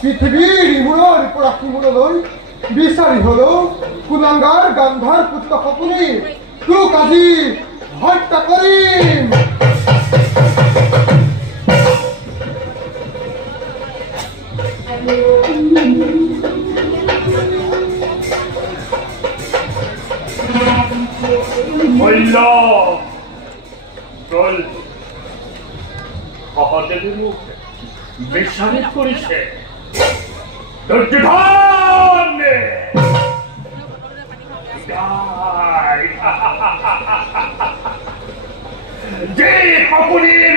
পৃথিবীর ইমুৰৰ পৰা সিমুৰলৈ বিচাৰি হলেও কুলাঙ্গাৰ গান্ধাৰ পুত্ৰ সপনি তোক আজি হত্যা কৰিম। বিচাৰিত কৰিছে দুৰ্যোধন যে সপনিৰ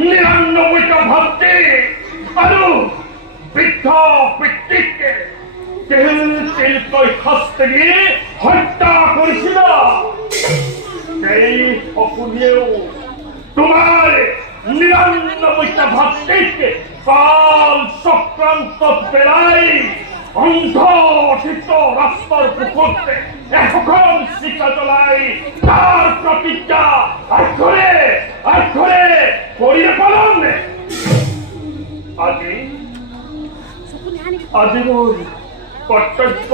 ৯৯টা ভক্তি আৰু বৃদ্ধ পিতৃক তিলকৈ শাস্তি দি হত্যা কৰিছিল সেই সপনিয়েও তোমাৰ ৯৯টা ভক্তিক কাল চক্রান্ত পেলাই অন্ধঠিত রাস্তার পুকুরতে এখন শিকা চলাই তার প্রতিজ্ঞা আক্ষরে করিয়ে পালন আজি মোর কর্তব্য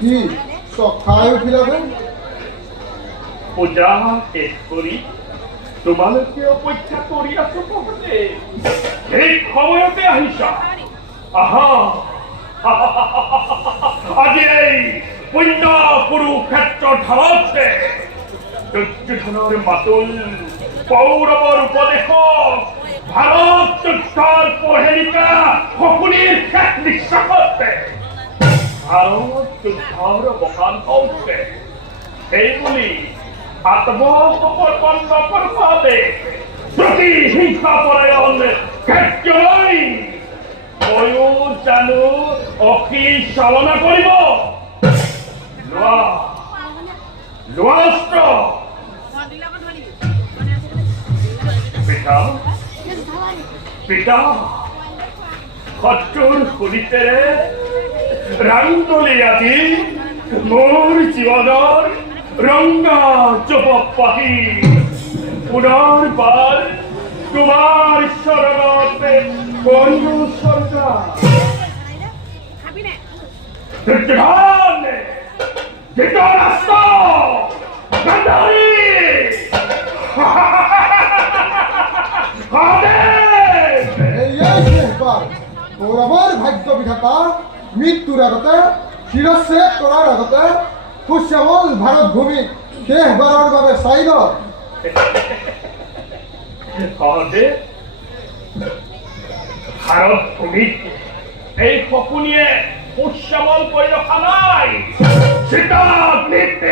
কি সকাল উঠিলাবেন পূজা শেষ কৰি তোমালোকে অপেক্ষা কৰি আছো কহতে ঠিক সময়তে আহিছা। আহা আজি এই পুণ্য কুৰুক্ষেত্ৰ ধাৰতে দুৰ্যোধনৰ মাতুল কৌৰৱৰ উপদেশক ভাৰত যুদ্ধৰ প্ৰহেলিকা শকুনিৰ শেষ নিশ্বাসতে ভাৰত যুদ্ধৰ অৱসান হওঁতে এইবুলি আত্মসমৰ্পণ নকৰবাতে প্ৰতিহিংসাপৰায়ণ কাৰ্যলৈ ময়ো জানো অখিল চালনা কৰিব। লোৱা অস্ত্ৰ পিতা শত্ৰুৰ খুলিতেৰে ৰাংগলী আদি মোৰ জীৱনৰ ৰঙা জপপাহি পুনৰবাৰ তোমাৰ চৰণতে কৰো সৰ্গা। দুৰ্যোধন ধৃতৰাষ্ট্ৰ গান্ধাৰী কৌৰৱৰ ভাগ্য বিধাতা মৃত্যুৰ আগতে শিৰচ্ছেদ কৰাৰ আগতে সুশ্যামল ভাৰত ভূমি শেষবাৰৰ বাবে চাই ল। ভাৰত ভূমিত এই সপোনিয়ে সুশ্যামল কৰি ৰখা নাই, চিতাগ্নিত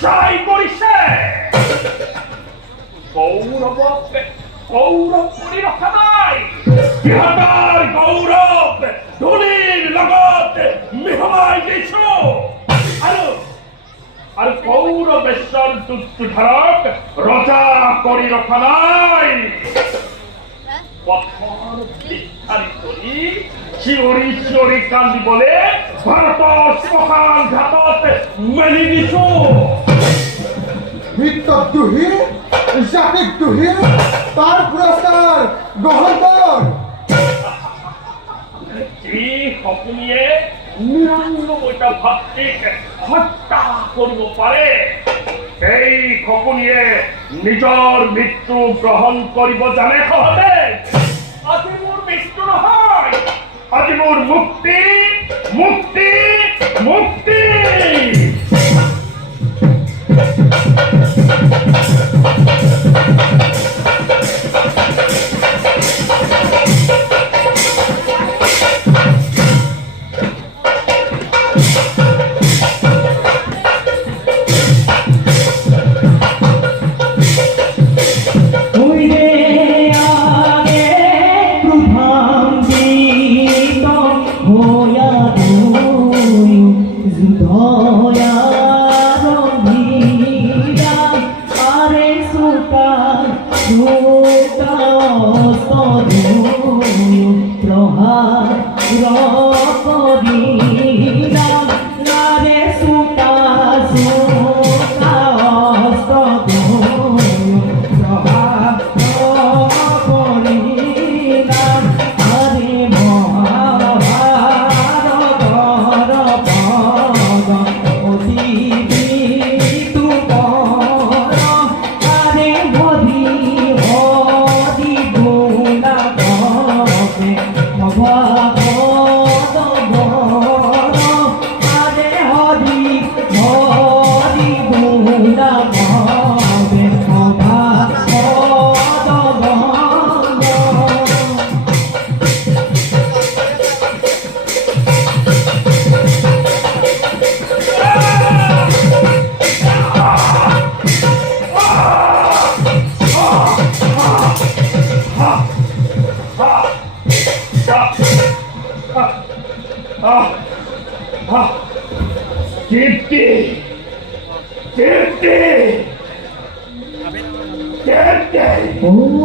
ছাই কৰিছে। গৌৰৱ কৰি ৰখা নাই, সিহঁতৰ গৌৰৱ ধূলিৰ লগত মিহলাই দিছো। আৰু কৌৰৱেশ্বৰ দুৰ্যোধনক ৰজা কৰি ৰখা নাই, পথৰ ভিক্ষাৰী কৰি চিঞৰি চিঞৰি কান্দিবলৈ ভাৰতৰ শ্মশান ঘাটত মেলি দিছো। মৃত্যক দুহি জাতিক দুহি তাৰ পুৰস্কাৰ গ্ৰহণ কৰ। যি সপোনিয়ে ৯৯টা ভাতৃক হত্যা কৰিব পাৰে, সেই সপোনিয়ে নিজৰ মৃত্যু গ্ৰহণ কৰিব জানে সহজে। আজি মোৰ মৃত্যু নহয়, আজি মোৰ মুক্তি মুক্তি মুক্তি। Are suta Kipti! Kipti! Kipti! Oh